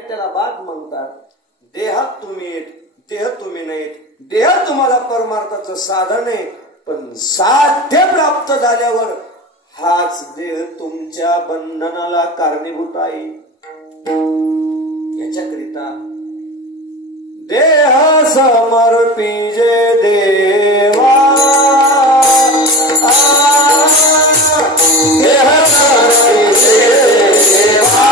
आहे त्याला बाद म्हणतात. देहात तुम्ही येत, देह तुम्ही नाहीत. देह तुम्हाला परमार्थाचं साधन आहे, पण साध्य प्राप्त झाल्यावर हाच देह तुमच्या बंधनाला कारणीभूत आहे. याच्याकरिता देह समर्पिजे देवा, देह समर्पिजे देवा,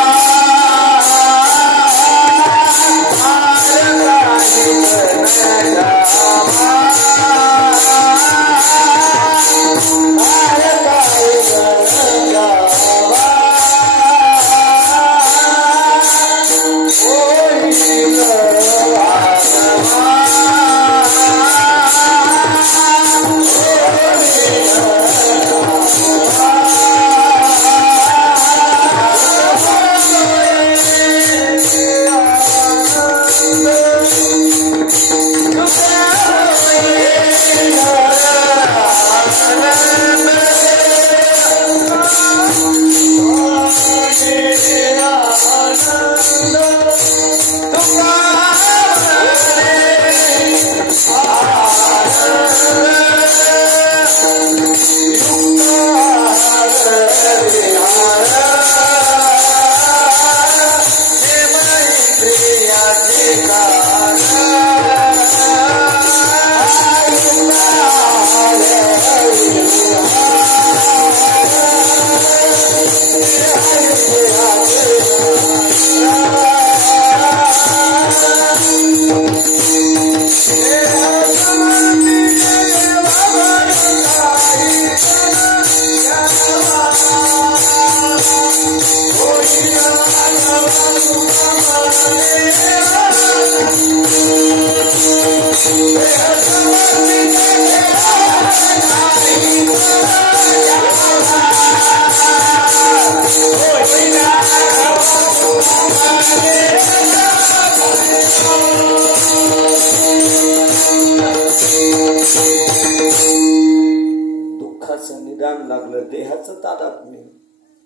दुःखाचं निदान लागलं देहाचं तादात्म्य.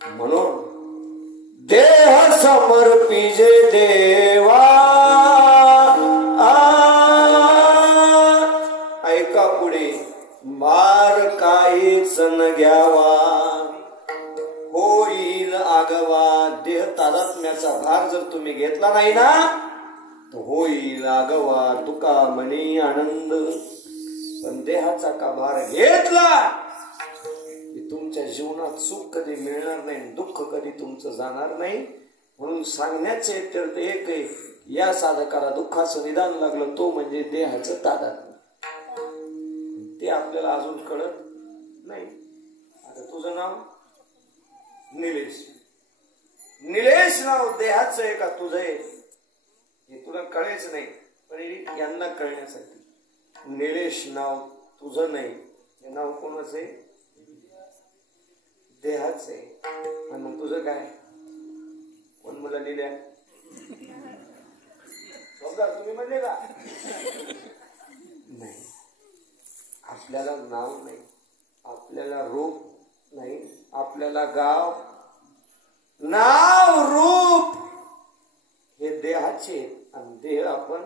म्हणून देह समर्पिजे देवा. ऐका पुढे, मार काहीच न घ्यावा, होईल आगवा. देह तादात्म्याचा भार जर तुम्ही घेतला नाही ना, तर होईल आगवा. तुका म्हणे आनंद. पण देहाचा का भार घेतला की तुमच्या जीवनात सुख कधी मिळणार नाही, दुःख कधी तुमचं जाणार नाही. म्हणून सांगण्याचे तर एक आहे, या साधकाला दुःखाचं निदान लागलं तो म्हणजे देहाचं तादात्म्य. ते आपल्याला अजून कळत नाही. आता तुझं नाव निलेश. निलेश नाव देहाचं आहे का तुझं आहे हे तुला कळेच नाही. पण यांना कळण्यासाठी निलेश नाव तुझं नाही, हे नाव कोणाचं आहे? देहाचं आहे. आणि मग तुझं काय? कोण मला लिहिल्या? तुम्ही म्हणले का? नाही. आपल्याला नाव नाही, आपल्याला रूप नाही, आपल्याला गाव, नाव रूप हे देहाचे. आणि देह आपण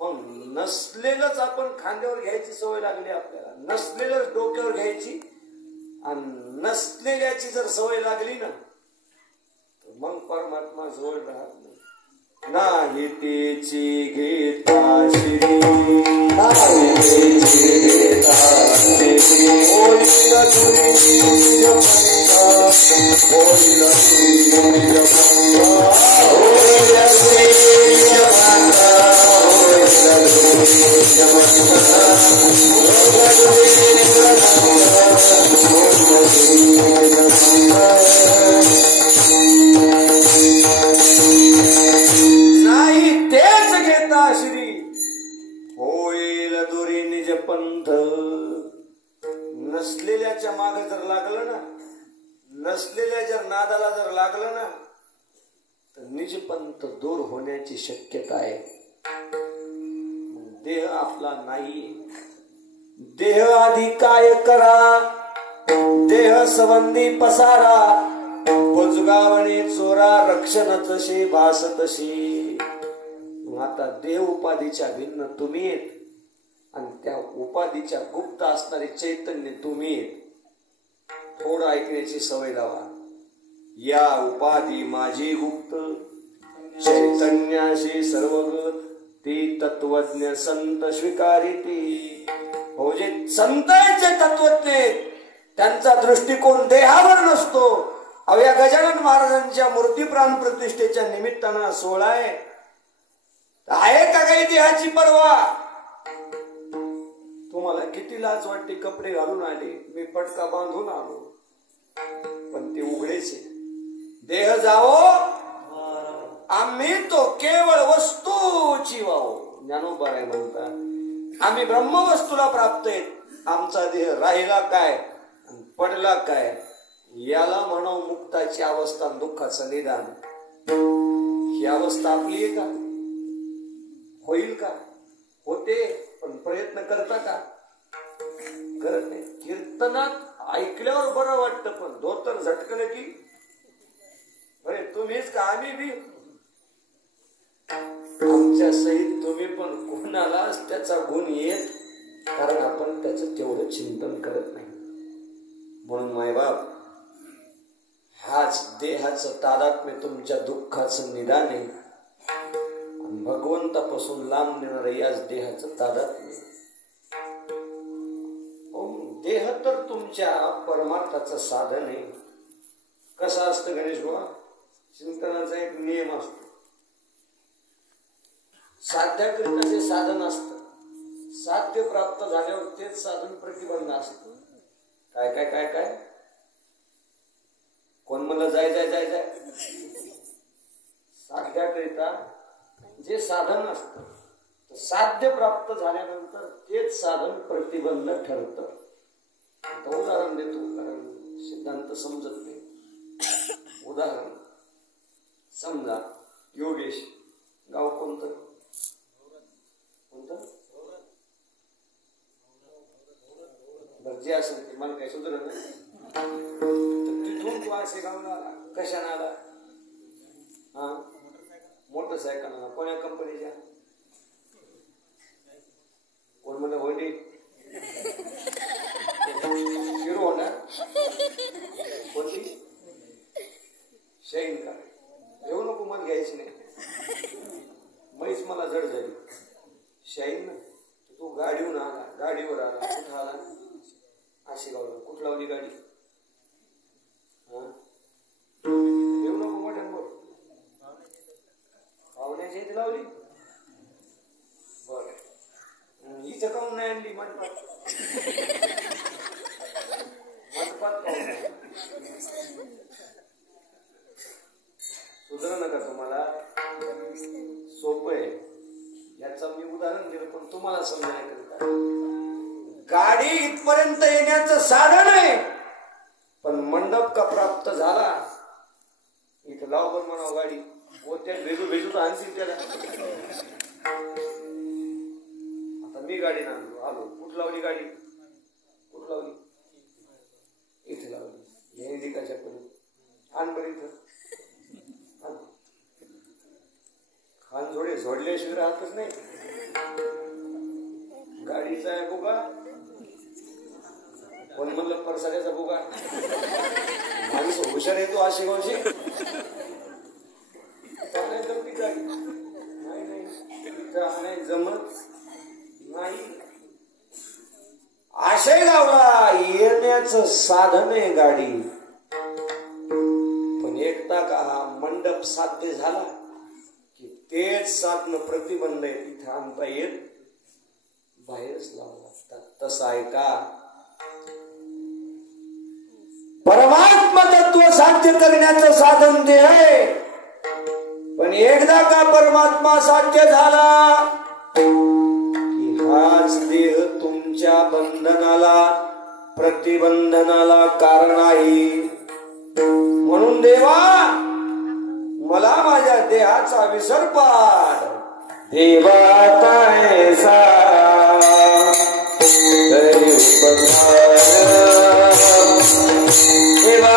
मग नसलेलंच आपण खांद्यावर घ्यायची सवय लागली आपल्याला, नसलेलंच डोक्यावर घ्यायची. आणि नसलेल्याची जर सवय लागली ना, तर मग परमात्मा जवळ राहत नाही. नाही तेची घेता श्री, नाही तेची घेता श्री, होईल तुझी जपंता, होईल तुझी जपंता, होईल तुझी जपंता, होईल तुझी जपंता, नाही तेच घेता श्री, होईल दुरी निज पंथ. नसलेल्याच्या मागे जर लागलं ना, नसलेल्या जर नादाला जर लागलं ना, तर निज पंथ दूर होण्याची शक्यता आहे. देह आपला नाही. देह आधी काय करा, देह संबंधी पसारा, भुजगावणे चोरा रक्षण तशी भास तशी. आता देव उपाधीच्या भिन्न तुम्ही येत आणि त्या उपाधीच्या गुप्त असणारे चैतन्य तुम्ही येत. थोडं ऐकण्याची सवय लावा. या उपाधी माझी गुप्त चैतन्याशी सर्वगत ती तत्वज्ञ संत स्वीकारिती. हो जे संत आहेत जे तत्वज्ञ त्यांचा दृष्टिकोन देहावर नसतो. अवया गजानन महाराजांच्या मूर्ती प्राण प्रतिष्ठेच्या निमित्तानं 16 आहे का काही देहाची पर्वा. तुम्हाला किती लाज वाटते. कपडे घालून आले, मी पटका बांधून आलो, पण ते उघडेच आहे. देह जावो आम्ही तो केवळ वस्तूची वाहो. ज्ञानोबा म्हणतात आम्ही ब्रह्मवस्तूला प्राप्त आहेत. आमचा देह राहिला काय पडला काय याला म्हणाव मुक्ताची अवस्था, दुःखाचं निदान. ही अवस्था आपली आहे का? होईल का? होते, पण प्रयत्न करता का? करत नाही. कीर्तनात ऐकल्यावर बरं वाटतं, पण धोतर झटकलं की बरे तुम्हीच का आम्ही बी. आमच्या सहित तुम्ही पण कोणालाच त्याचा गुण येत, कारण आपण त्याचं तेवढं चिंतन करत नाही. म्हणून मायबाप हाच देहाचं तादात्म्य तुमच्या दुःखाचं निदान आहे. भगवंतापासून लांब नेणार याच देहाचं तादात्म्य. देह तर तुमच्या परमार्थाचं साधन आहे. कसं असतं गणेश बाबा, चिंतनाचा एक नियम असतो. साध्याकरिताचे साधन असतं, साध्य प्राप्त झाल्यावर तेच साधन प्रतिबंध असतं. काय काय काय काय कोण म्हणलं जाय जाय जाय जाय. साध्याकरिता जे साधन असतं साध्य प्राप्त झाल्यानंतर तेच साधन प्रतिबंध ठरतं. उदाहरण देतो, कारण सिद्धांत समजत नाही. उदाहरण समजा योगेश, गाव कोणतं कोणतं जे असेल ते मला काही सुधारत नाही. तिथून तू असे गावला आला, कशाने आला? हा, मोटरसायकल. कोण्या कंपनीच्या? कोण म्हणलं होडी? हिरो होंडा कोणती? शाईन का? येऊ नको, मला घ्यायची नाही. मैच मला जड झाली. शाईन ना, तू गाडीवर आला, गाडीवर आला, कुठं आला? अशी गावला. कुठं लावली गाडी? हा, येऊ नको मोठ्या बोल. पाहुण्याची इथे लावली. बर, हिचं काऊन नाही आणली मंडपात? मंडपात पाहून सुधार नका. तुम्हाला सोपं आहे. याचं मी उदाहरण दिलं, पण तुम्हाला समजण्याकरिता. गाडी इथपर्यंत येण्याचं साधन आहे, पण मंडप का प्राप्त झाला इथं लाव पण म्हणावं गाडी. त्या भेजू भेजू तर आणतील त्याला. आता मी गाडी आणलो, आलो, कुठं लावली गाडी? कुठं लावली? इथे लावली. हे दिकाच्या पण आण बरं इथं. खान जोडे जोडल्याशिवाय राहतच नाही. गाडीचा आहे बुगा, कोण म्हणलं परसाड्याचा बुगा. माणूस हुशार येतो अशी गोष्टी. जमती गाडी नाही नाही जमत नाही. आशय गावला येण्याचं साधन आहे गाडी, पण एकदा का हा मंडप साध्य झाला की तेच साधन प्रतिबंध आहे. तिथे आणता येत, बाहेरच लावून लागतात. तसं आहे का? परमात्मा तत्व साध्य करण्याचं साधन देह आहे, पण एकदा का परमात्मा साध्य झाला की हाच देह तुमच्या बंधनाला प्रतिबंधनाला कारण आहे. म्हणून देवा मला माझ्या देहाचा विसर पाड. देवा ऐसा देवा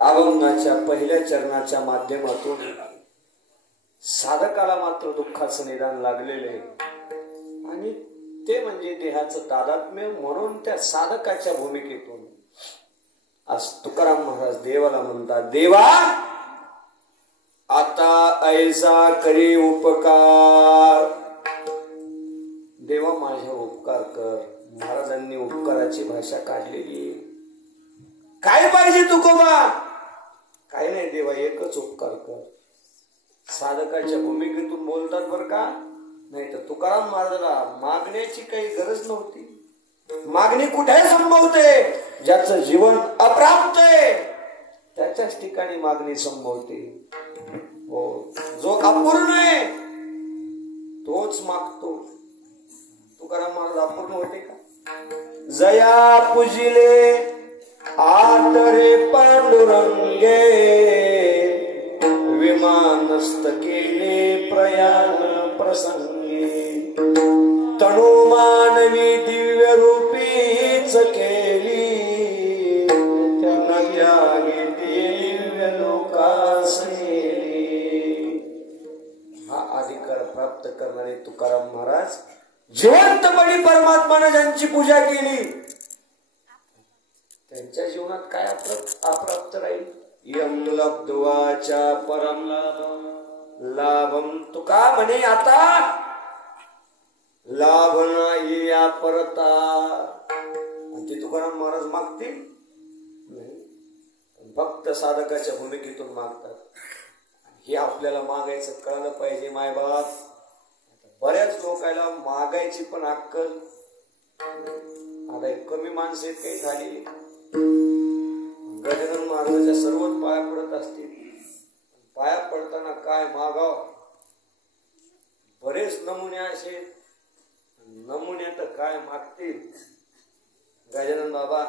अभंगाच्या पहिल्या चरणाच्या माध्यमातून साधकाला मात्र दुःखाचं निदान लागलेले आणि ते म्हणजे देहाचं तादात्म्य. म्हणून त्या साधकाच्या भूमिकेतून आज तुकाराम महाराज देवाला म्हणतात, देवा आता ऐसा करी उपकार. देवा माझ्या उपकार कर. महाराजांनी उपकाराची भाषा काढलेली. काय पाहिजे तुकोबा? काय नाही देवा, एकच उपकार कर. साधकाच्या भूमिकेतून बोलतात बर का. नाही तर तुकाराम महाराजाला मागण्याची काही गरज नव्हती. मागणी कुठे संभवते? ज्याचं जीवन अप्राप्त आहे त्याच्याच ठिकाणी मागणी संभवते. हो, जो अपूर्ण आहे तोच मागतो. तुकाराम महाराज अपूर्ण होते का? जया पूजिले आदरे पांडुरंगे, विमानस्थ केले प्रयाण प्रसंगी, तणु मानवी दिव्य रूपीच केली, त्यागे दिव्य लोकास नेली. हा अधिकार प्राप्त करणारे तुकाराम महाराज जिवंतपणी परमात्माने ज्यांची पूजा केली त्यांच्या जीवनात काय अप्राप्त राहील? यम लब्ध्वाचा परम लाभम. तुका म्हणे आता लाभ नाही या परता. ते तुकाराम महाराज मागतील नाही, फक्त साधकाच्या भूमिकेतून मागतात. हे आपल्याला मागायचं कळलं पाहिजे मायबाप. बऱ्याच लोकांना मागायची पण अक्कल आता कमी माणसं आहेत काही झाली. गजानन महाराजांच्या सर्वच पाया पडत असतील. पाया पडताना काय मागाव? बरेच नमुने असे. नमुन्यात काय मागतील? गजानन बाबा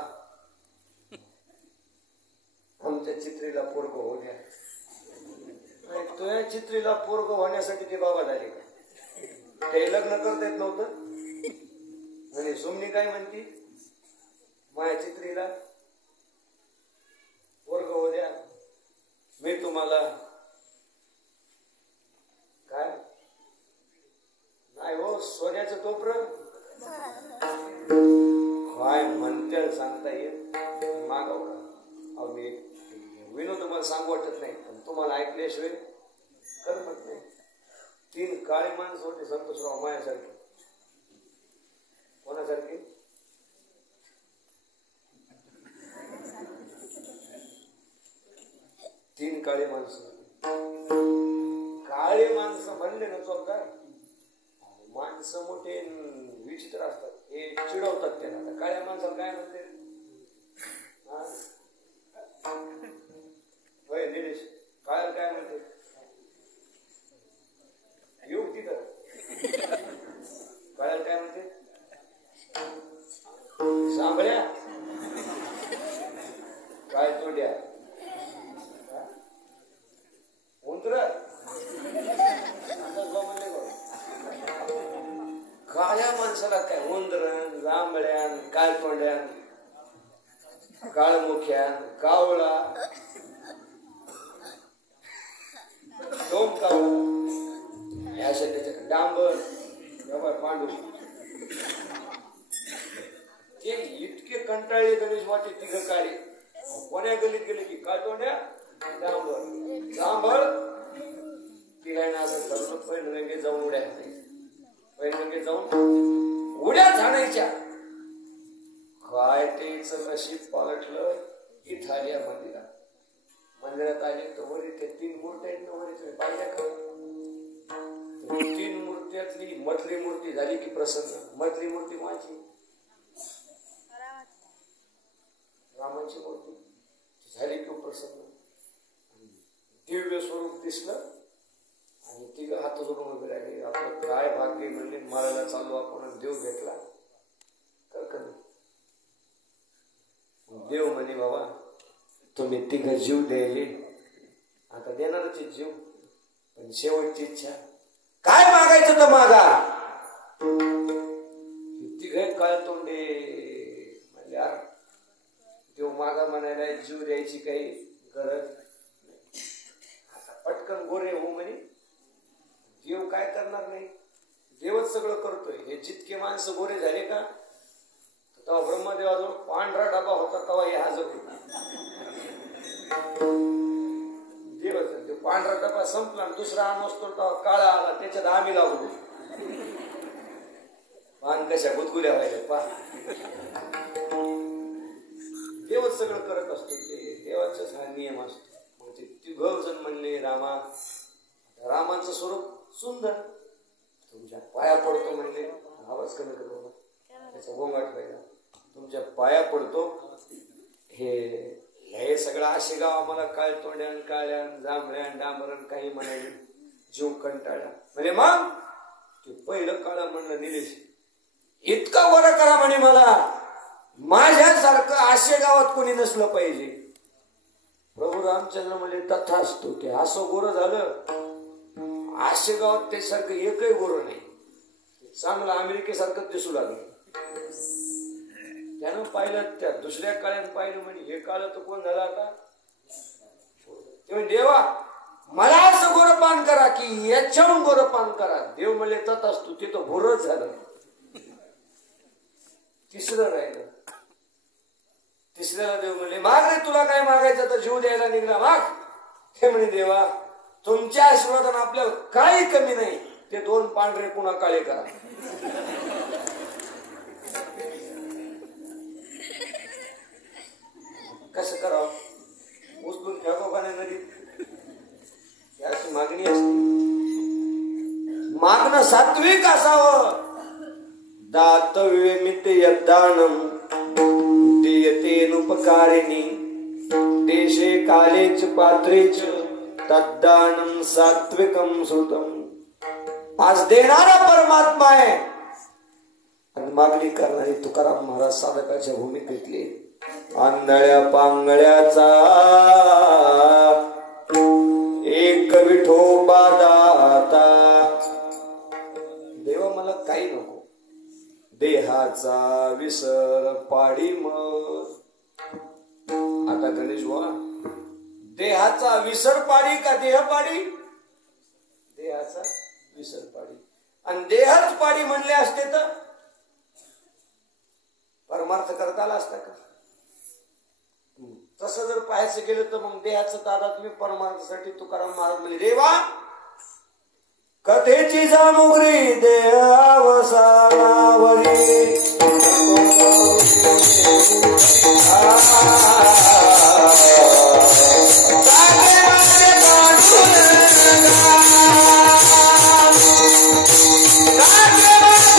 आमच्या चित्रीला पोरग होऊ द्या. तुझ्या चित्रीला पोरग होण्यासाठी ते बाबा झाले का? ते लग्न करता येत नव्हतं. आणि सोमनी काय म्हणती? माझ्या चित्रीला पोरग होऊ द्या, मी तुम्हाला काय नाही हो सोन्याचं टोपरं काय म्हणते सांगता येत. मागाव का? अहो मी विनोद तुम्हाला सांगू वाटत नाही, पण तुम्हाला ऐकल्याशिवाय करमत नाही. 3 काळे माणसं होते संतोषराव मायासारखे. कोणासारखे? तीन काळे माणसं. माणसं मोठे विचित्र असतात, हे चिडवतात त्यांना. काळ्या माणसाला काय म्हणते होय निलेश, काळ्याला काय म्हणते? येऊ तिथं काळ्याला काय म्हणते? सांभळ्या, काय तोंड्या, उंदर. काळ्या माणसाला काय उंदरण, जांभळ्यान, काय तोंड्यान, काळमुख्यान, कावळा, कावळा, अशा त्याच्या डांबर, पांडू, ते इतके कंटाळले गणेश वाटे तिघ काळे. कोण्या गलीत गेले की काय तोंड्या, डांबर, जांभळ, तिघांना असं ठरलं पैनगंगे जाऊन उड्या घालायच्या, पैनगंगे जाऊन उड्या झाडायच्या. काय तेच नशीब पालटलं. इथं आल्या मंदिरात, मंदिरात आले तर वरी ते 3 मूर्त्या आहेत ना, वरी तुम्ही पाहिल्या का? 3 मूर्त्यातली मधली मूर्ती झाली की प्रसन्न. मधली मूर्ती माझी रामाची मूर्ती झाली की प्रसन्न. दिव्य स्वरूप दिसलं आणि तिघ हात जोडून उभे राहिले. आपलं काय भाग्य म्हणले, मारायला चाललो आपण, देव भेटला कर. देव म्हणे बाबा तुम्ही तिघ जीव द्यायले, आता देणारच जीव, पण शेवटची इच्छा काय मागायचं तर मागा. तिघ काय तोंडे म्हणजे देव मागा म्हणायला जीव द्यायची काही गरज. आता पटकन गोरे हो म्हणे, देव काय करणार नाही, देवच सगळं करतोय. हे जितके माणसं गोरे झाले का, तेव्हा ब्रह्मदेवाजवळ पांढरा डबा होता, तेव्हा हे हजर होता. देवाचा पांढरा डबा संपला, दुसरा आणतो तेव्हा काळा आला, त्याच्यात आम्ही लागलो. पान कशा गुदगुल्या व्हायला पा. देवच सगळं करत असतो, ते देवाचाच हा नियम असतो. मग ते तिघ जण म्हणले रामा, रामाचं स्वरूप सुंदर, तुमच्या पाया पडतो म्हणले. आवाज कमी करतो, त्याचा गोंगाट व्हायला. तुमच्या पाया पडतो. हे सगळं आशेगाव आम्हाला काळ तोंड्यान, काळ्यान, जांभळ्यान, डांबरण काही म्हणाले, जीव कंटाळला. म्हणजे मग ते पहिलं काळ म्हणलं निलेश, इतका वर करा म्हणे मला, माझ्यासारखं आशेगावात कोणी नसलं पाहिजे. प्रभू रामचंद्र म्हणजे तथास्तु. ते असं गोरं झालं, आशेगावात त्यासारखं एकही गोरं नाही. चांगलं अमेरिकेसारखं दिसू लागलं. त्यानं पाहिलं, त्या दुसऱ्या काळ्यानं पाहिलं, म्हणजे हे काळ तर कोण झाला आता. ते देवा मला असं गोरपान करा की याच्याहून गोरपान करा. देव म्हणले तथास्तु. ते तर भोरच झालं. तिसरं राहिलं. तिसऱ्याला देव म्हणले माग रे, तुला काय मागायचं तर जीव द्यायला निघला माग. हे म्हणे देवा तुमच्या आशीर्वादानं आपल्याला काही कमी नाही, ते 2 पांढरे पुन्हा काळे करा. कसं करावं, उचलून फेको का नाही नदीत, याची मागणी असते. मागणं सात्विक असावं. दातव्य मिते यद्दानम दीयतेनुपकारिणी देशे कालेच पात्रेच तद्दानम सात्विकम श्रुतम. आज देणारा परमात्मा आहे आणि मागणी करणारी तुकाराम महाराज साधकाच्या भूमीत घेतली. आंधळ्या पांगळ्याचा एक विठोबा दाता, देवा मला काही नको, देहाचा विसर पाडी मग. आता गणेश वा, देहाचा विसर पाडी का देह पाडी? देहाचा विसर पाडी. आणि देहच पाडी म्हणले असते तर परमार्थ करता आला असता का? तसं जर पाहायचं गेलं तर मग देहाचं तादात्म्य परमार्थासाठी तुकाराम महाराज म्हणले देवा कथेची सामुग्री देहावसानावरी Bye.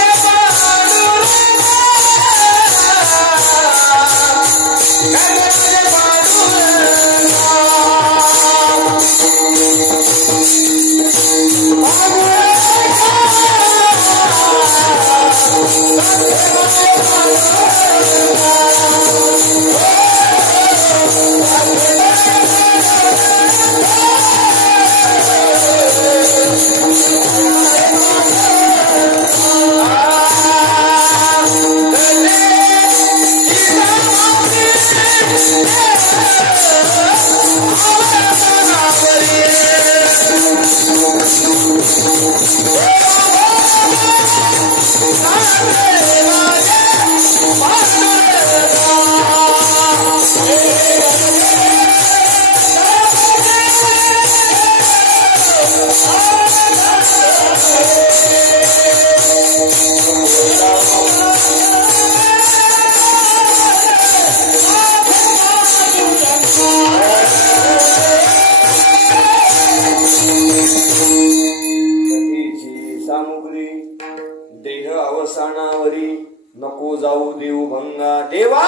वेळ अवसानावरी नको जाऊ देऊ भंगा देवा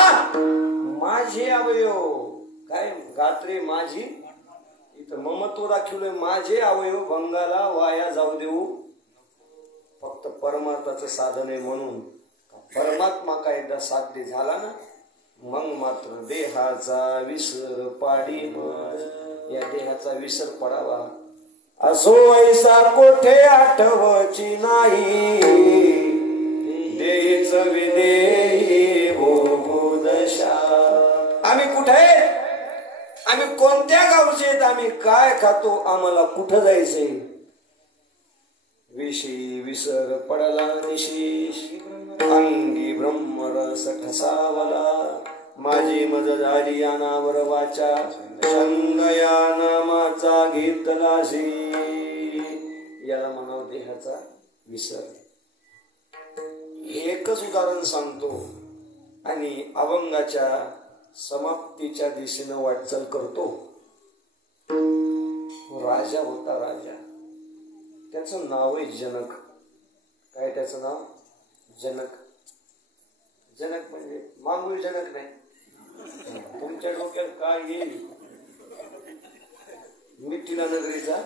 माझे अवयव काय गात्रे माझी इथं ममत्व दाखवलंय माझे अवयव भंगाला वाया जाऊ देऊ फक्त परमार्थाचं साधन आहे म्हणून परमात्मा काय एकदा साध्य झाला ना मग मात्र देहाचा विसर पाडी मग या देहाचा विसर पडावा असो ऐसा कोठे आठवची नाही देच विदेही भोगू दशा आम्ही कुठे आम्ही कोणत्या गावचे आहेत आम्ही काय खातो आम्हाला कुठं जायचंय विषयी विसर पडला निशेष अंगी ब्रह्मरस ठसावला माझी मज झाली अनावर वाचा संगया नामाचा घेतलाशी याला म्हणावं देहाचा विसर एकच उदाहरण सांगतो आणि अभंगाच्या समाप्तीच्या दिशेनं वाटचाल करतो राजा होता राजा त्याचं नाव आहे जनक काय त्याचं नाव जनक जनक म्हणजे मांगुळ जनक नाही तुमच्या डोक्यात काय येईल मिथिला नगरीचा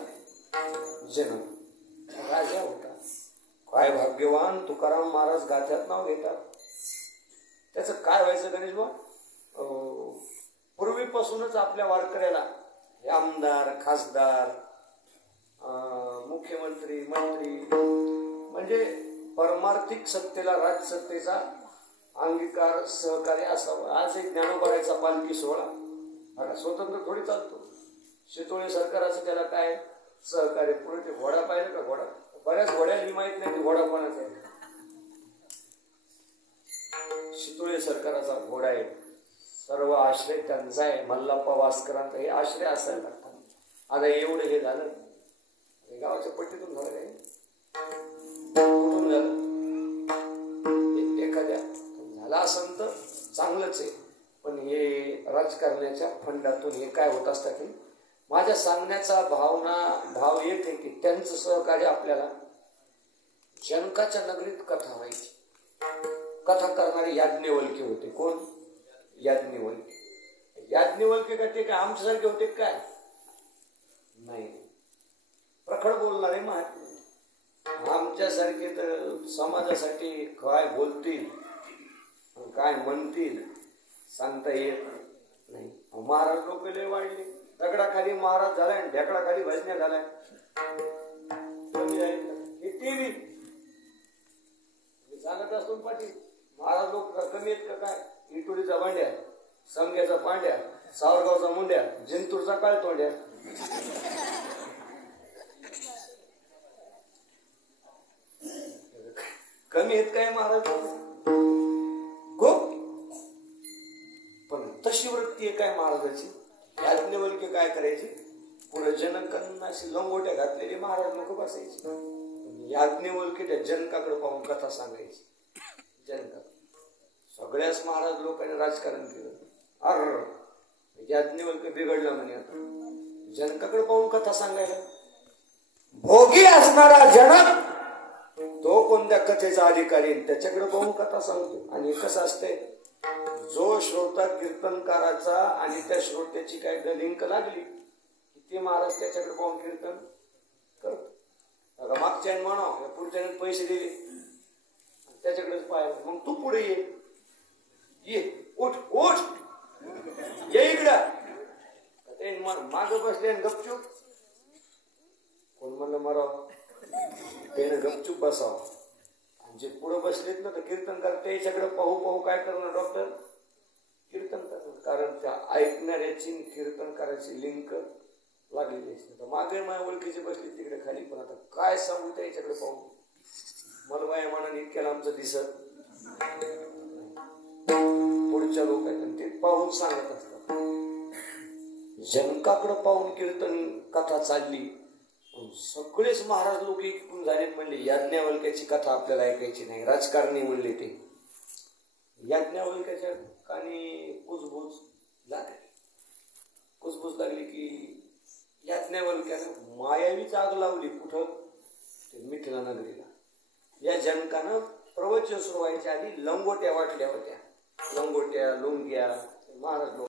जनक राजा होता काय भाग्यवान तुकाराम महाराज गाथ्यात नाव घेतात त्याचं काय व्हायचं गणेश बा पूर्वीपासूनच आपल्या वारकऱ्याला आमदार खासदार मुख्यमंत्री मंत्री म्हणजे परमार्थिक सत्तेला राजसत्तेचा अंगीकार सहकार्य असावा आज एक ज्ञानोबारायचा पालखी सोहळा स्वतंत्र थोडी चालतो शितोळे सरकाराचं त्याला काय सहकार्य पुढे ते घोडा पाहिलं का घोडा बऱ्याच घोड्यांनी माहित नाही की घोडा कोणाचा आहे शितोळे सरकाराचा घोडा आहे सर्व आश्रय त्यांचा आहे मल्लाप्पा वास्करांचा हे आश्रय असायला लागतात आता एवढं हे झालं गावाच्या पट्टीतून झालं काय कुठून झालं एखाद्या झाला असं तर चांगलंच आहे पण हे राजकारण्याच्या फंडातून हे काय होत असतं की माझ्या सांगण्याचा भाव येत आहे की त्यांचं सहकार्य आपल्याला जनकाच्या नगरीत कथा व्हायची कथा करणारे याज्ञवल्के होते कोण याज्ञवल्के का ते काय आमच्यासारखे होते काय नाही प्रखड बोलणारे महात्मे आमच्यासारखे तर समाजासाठी काय बोलतील काय म्हणतील सांगता येत नाही महाराज लोक लय वाढले दगडाखाली महाराज झालाय ढेकडाखाली भजन्या झालाय टीव्ही सांगत असतो पाटील महाराज लोक कमी आहेत का काय इटोलीचा भांड्या समग्याचा पांड्या सावरगावचा मुंड्या जिंतूरचा काळ तोंड्या कमी आहेत काय महाराज खूप पण तशी वृत्ती आहे काय महाराजाची याज्ञवल्के काय करायची पुढे जनकांना अशी लंगोट्या घातलेली महाराज लोक बसायची याज्ञवल्के त्या जनकाकडे पाहून कथा सांगायची जनका सगळ्याच महाराज लोकांनी राजकारण केलं अर याज्ञवल्के बिघडलं म्हणे आता जनकाकडे पाहून कथा सांगायला भोगी असणारा जनक तो कोणत्या कथेचा अधिकारी त्याच्याकडे पाहून कथा सांगतो आणि कसं असते जो श्रोता कीर्तनकाराचा आणि त्या श्रोत्याची काय लिंक लागली ते महाराज त्याच्याकडे पाहून कीर्तन करतो मागच्या म्हणा पुढच्या पैसे दिले त्याच्याकडेच पाहिलं मग तू पुढे ये उठ ये इकडं माग बसले आणि गपचूप कोण म्हणलं मराव त्यानं गपचूप बसावं जे पुढं बसलेत ना तर कीर्तन करता याच्याकडे पाहू काय करणार डॉक्टर कीर्तन करणार कारण त्या ऐकणाऱ्याची कीर्तन करायची लिंक लागलेली असते तर मागे माझ्या ओळखीचे बसले तिकडे खाली पण आता काय सांगू त्या याच्याकडे पाहू मला माझ्या मनाने इतक्याला आमचं दिसत पुढच्या लोक आहेत ते पाहून सांगत असतात जनकाकडे पाहून कीर्तन कथा चालली सगळेच महाराज लोक ऐकून झालेत म्हणले याज्ञवल्क्याची कथा आपल्याला ऐकायची नाही राजकारणी म्हणले ते याज्ञवल्क्याच्या कानी कुजबूज लागली की याज्ञवल्क्यानं मायावीच आग लावली कुठं ते मिथिला नगरीला या जनकानं प्रवचन सुरू व्हायच्या आधी लंगोट्या वाटल्या होत्या. लंगोट्या, लुंग्या महाराज